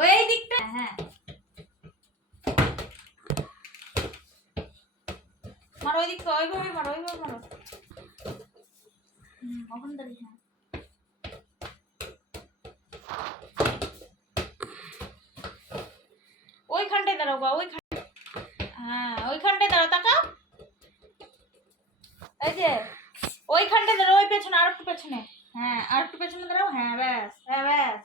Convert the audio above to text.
ওই দিকটা, হ্যাঁ মারো ওই দিকটা, ওইভাবে মারো, ওইভাবে মারো। ওখান দাঁড়িয়ে, হ্যাঁ ওইখানটায় দাঁড়াও বা ওইখান, হ্যাঁ ওইখানটায় দাঁড়াও, তাকাও। এই যে ওইখানটায় দাঁড়াও, ওই পেছনে, আর একটু পেছনে, হ্যাঁ আর একটু পেছনে দাঁড়াও, হ্যাঁ ব্যাস, হ্যাঁ ব্যাস।